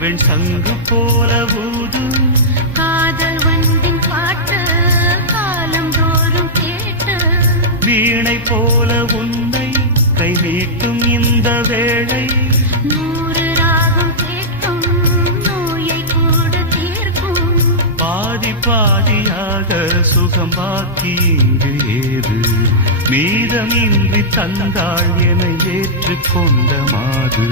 வெண் சங்கு போல ஊது காதல் வண்டின் பாட்டு காலம் தோறும் கேட்டு வீணை போல உன்னை கை நீட்டும் இந்த வேளை நூறு ராகம் கேட்கும் நோயை கூட தீர்க்கும் பாதி பாதியாக சுகம் பாக்கி இங்கு ஏது மீதமின்றி தந்தாள் என ஏற்றுக்கொண்ட மாது